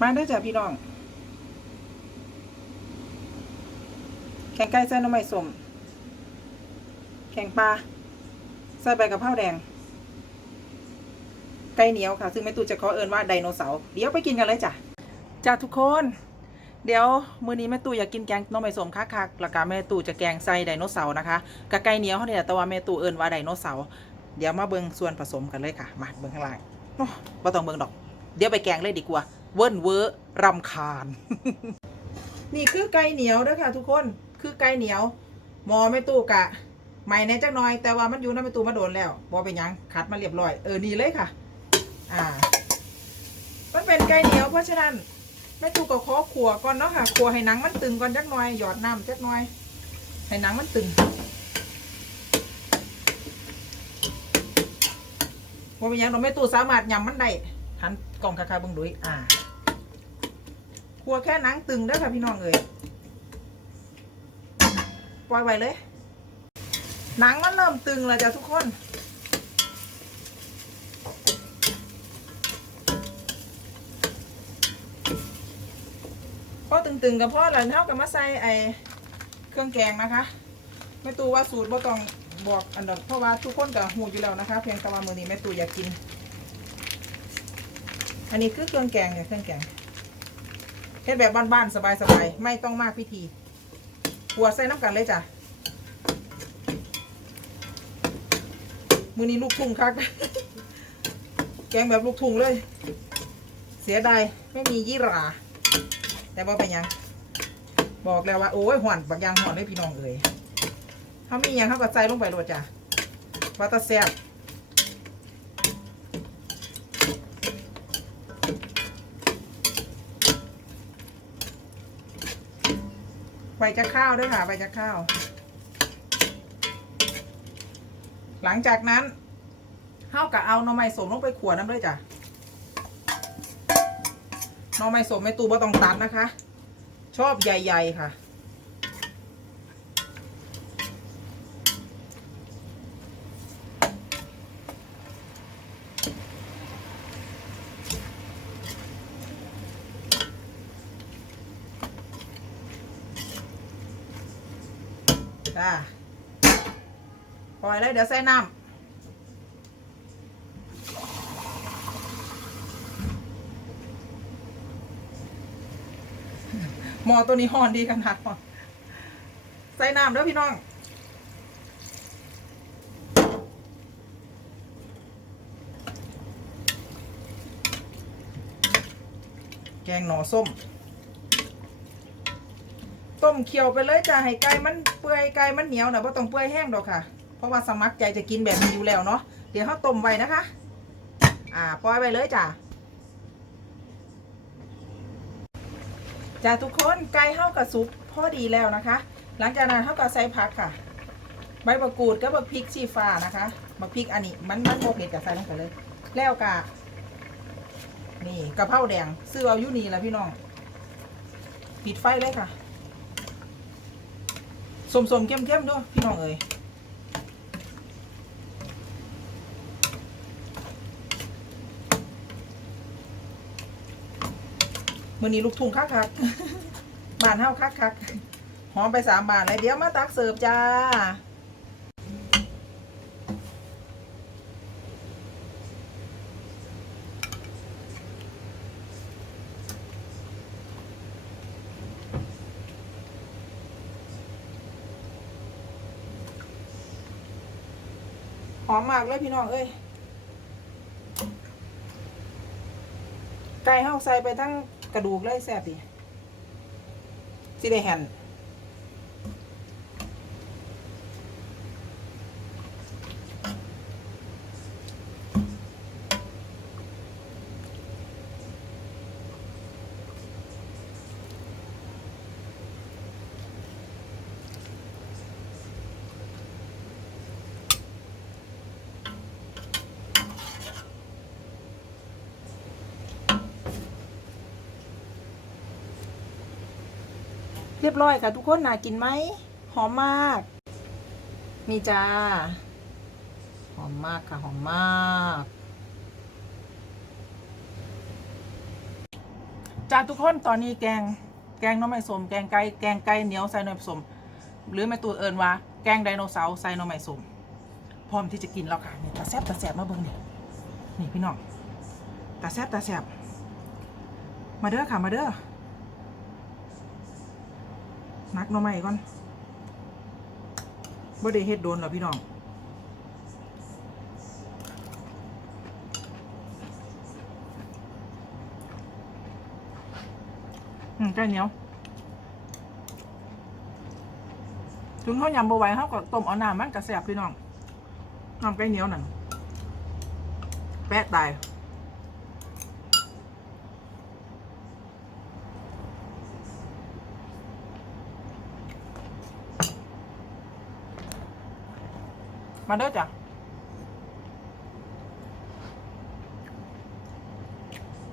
มาได้อจ้ะพี่น้อง แข่งไก่ใส่น้ำไม่สม แข่งปลาใส่ใบกะเพราแดง ไก่เหนียวค่ะ ซึ่งแม่ตู่จะขอเอินว่าไดโนเสาร์ เดี๋ยวไปกินกันเลยจ้ะ จ้าทุกคน เดี๋ยวมื้อนี้แม่ตู่อยากกินแกงน้องไม่สมคักๆแล้วก็แม่ตู่จะแกงใส่ไดโนเสาร์นะคะกะไก่เหนียวเขาเนี่ยแต่ว่าแม่ตู่เอินว่าไดโนเสาร์ เดี๋ยวมาเบิ่งส่วนผสมกันเลยค่ะ มาเบิ่งข้างล่างโอ้บ่ต้องเบิ่งดอก เดี๋ยวไปแกงเลยดีกว่า เวิ้นเวอร์รำคาญ นี่คือไก่เหนียวเด้อค่ะ ทุกคนคือไก่เหนียวมอแม่ตู่กะใหม่แน่จักหน่อย แต่ว่ามันอยู่ในแม่ตู่มาโดนแล้วบ่เป็นยังคัดมาเรียบร้อยเออนี่เลยค่ะ อ่า มันเป็นไก่เหนียวเพราะฉะนั้นแม่ตู่ก็ขอขัวก่อนเนาะค่ะขัวให้หนังมันตึงก่อนจักหน่อยหยอดน้ำจักหน่อยให้หนังมันตึงว่าเป็นยังเราไม่ตู่สามารถยำมันได้หัน กล่องคาคาบิ่งดุยอ่าครัวแค่นังตึงเด้ค่ะพี่น้องเอ้ยปล่อยไว้เลย หนังมันเริ่มตึงแล้วจ้ะทุกคน พอตึงๆกับพ่อแล้วเท่ากับมาใส่ไอเครื่องแกงนะคะแม่ตูว่าสูตรบ่ต้องบอกอันดอกเพราะว่าทุกคนก็หูอยู่แล้วนะคะ เพียงแต่ว่ามือนี้แม่ตูอยากกิน อันนี้คือเครื่องแกงเนี่ยเครื่องแกงเฮ็ดแบบบ้านๆสบายๆไม่ต้องมากพิธีหัวใส่น้ำกันเลยจ้ะมือนี้ลูกทุ่งคัก แกงแบบลูกทุ่งเลย เสียดายไม่มียี่หราแต่ว่าเป็นยัง บอกแล้วว่า โอ้ยหวนบางอย่างหวนได้พี่น้องเอ่ยเขามีหยังเขาก็ใส่ลงไปโรดจ้ะว่าแตาแซ่บ ใบจะข้าวด้วยค่ะ ใบจะข้าว หลังจากนั้นเข้ากับเอาหน่อไม้สมลงไปขวดน้ำด้วยจ้ะหน่อไม้สมไม่ตูบ่ต้องตัดนะคะ ชอบใหญ่ ๆ ค่ะ จ้าปล่อยเลยเดี๋ยวใส่น้ำหมอตัวนี้ห่อนดีขนาดหอนใส่น้ำแล้วพี่น้อง แกงหน่อส้ม ต้มเคี่ยวไปเลยจ้ะให้ไก่มันเปื่อยไก่มันเหนียวนะว่าต้องเปื่อยแห้งดอกค่ะ เพราะว่าสมัครใจจะกินแบบนี้อยู่แล้วเนาะเดี๋ยวเขาต้มไว้นะคะ อ่าปล่อยไปเลยจ้ะจ้าทุกคนไก่เฮากับซุปพอดีแล้วนะคะ หลังจากนั้นเฮาก็ใส่ผักค่ะ ใบมะกรูดกับบักพริกชีฟ้านะคะบักพริกอันนี้มันมันโมเผ็ดกับใส่ลงไปเลย แล้วกะนี่กะเพราแดงซื้อเอาอยู่นี่แหละพี่น้องปิดไฟเลยค่ะ สมสมๆเข้มๆด้วยพี่น้องเอ๋ยมื่อนี้ลูกทุ่งคักคักๆบานเฮาคักคักๆหอมไปสามบาทเลยเดี๋ยวมาตักเสิร์ฟจ้า อมมากเลยพี่น้องเอ้ยไก่เฮาใส่ไปทั้งกระดูกเลยแซ่บดิสิได้แห่น เรียบร้อยค่ะทุกคนน่ากินไหมหอมมาก นี่จ้า หอมมากค่ะหอมมากจ้าทุกคนตอนนี้แกงแกงน้องไม้สมแกงไก่แกงไก่เหนียวใส่น่อไม้สมหรือแม่ตูเอิญว่าแกงไดโนเสาร์ใส่น่อไม้สมพร้อมที่จะกินแล้วค่ะนี่ตาแซบตาแซบมาเบิ่งนี่นี่พี่น้องตาแซบตาแซบมาเด้อค่ะมาเด้อ นักหน่อไม้ก่อนบ่ได้เฮ็ดโดนหรอพี่น้องอืมไก่เหนียวถึงเขายำบไหว้เขาก็ต้มเอาน้ำมันกระแสบพี่น้องน้ำไก่เหนียวนั่นแปะตาย มาเด้อจ้ะ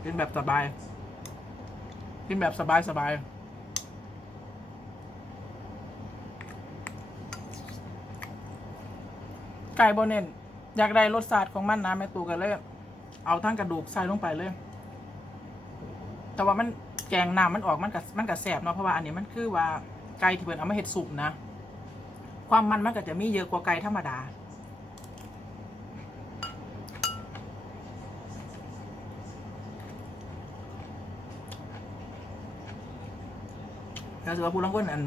กินแบบสบาย กินแบบสบายสบายไก่โบเน่นอยากได้รสชาติของมันนะแม่ตูกันเลย เอาทั้งกระดูกใส่ลงไปเลย แต่ว่ามันแกงน้ำมันออกมันกับมันกับแสบเนาะเพราะว่าอันนี้มันคือว่าไก่ที่เพิ่นเอามาเห็ดสุปนะ ความมันมันก็จะมีเยอะกว่าไก่ธรรมดา แล้วถือว่าผู้ลังก้นอัน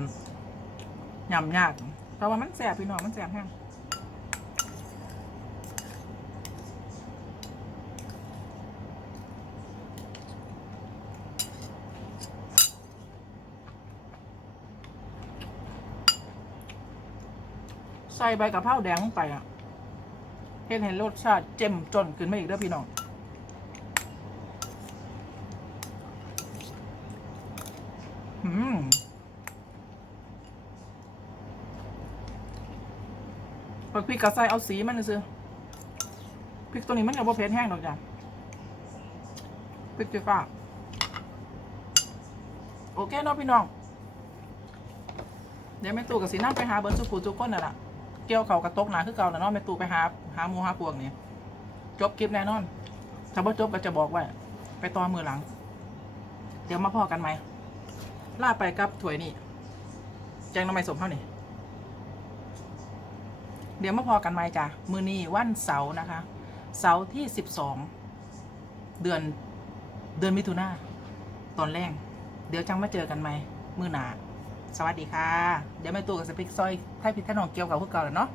ยำยากแต่ว่ามันแสบพี่น้องมันแสบแห้งใส่ใบกะเพราแดงลงไปอะเห็นเห็นรสชาติเจ็มจนขึ้นมาอีกเด้อพี่น้องอืมปัก พริกกระใส่เอาสีมันซื้อพริกตัวนี้มันจะบ่เผ็ดแห้งดอกจ้ะพริกจีฟ้าโอเคเนาะพี่น้อง เดี๋ยวแม่ตู่กับสีน้ำไปหาเบิร์ดสุขุทุกคนน่ะล่ะเกี่ยวเขากระตกหนาคือเก่าน่ะเนาะแม่ตู่ไปหาหาหมูหาพวกนี่จบคลิปแน่นอน ถ้าบ่จบก็จะบอกว่า ไปต่อมือหลัง เดี๋ยวมาพ่อกันไหมล่าไปกับถ้วยนี่แจงน้ำไม่สมเท่านี่ เดี๋ยวมาพอกันไหมจ้ะมือนี้วันเสาร์นะคะ เสาร์ที่สิบสองเดือนเดือนมิถุนาตอนแรกเดี๋ยวจังมาเจอกันไหมมือหนาสวัสดีค่ะ เดี๋ยวแม่ตัวกับสปิกซอยไทยพิท่านองเกี่ยวกับพวกเก่าแล้วเนาะ